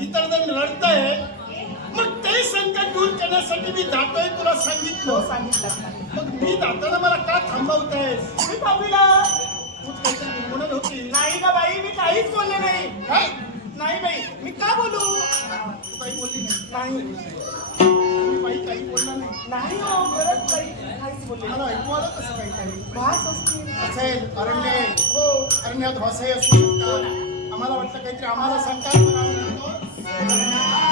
इतर जण रडताय मग ते संकट दूर करण्यासाठी मी जातोय तुला हो सांगितलं. सांगितलं ना. मग मी जाताना मला का थांबवतायस? मी थांबविला. तूच काहीतरी होती. नाही का बाई मी काहीच बोलले नाही. काय? नाही बाई मी का बोलू? तू काही बोलली नाही. नाही. मी बाई काही बोलला नाही. नाही हो खरंच बाई काहीच बोलले मला ऐकू आलं कसं काहीतरी. भास असतील असेल अरण्य हो. अरण्यात भाषाही असू शकतात. आम्हाला वाटलं काहीतरी आम्हाला सांगतात Yeah.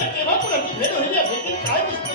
तेव्हा पण अगदी भेट होईल याची काय दिसते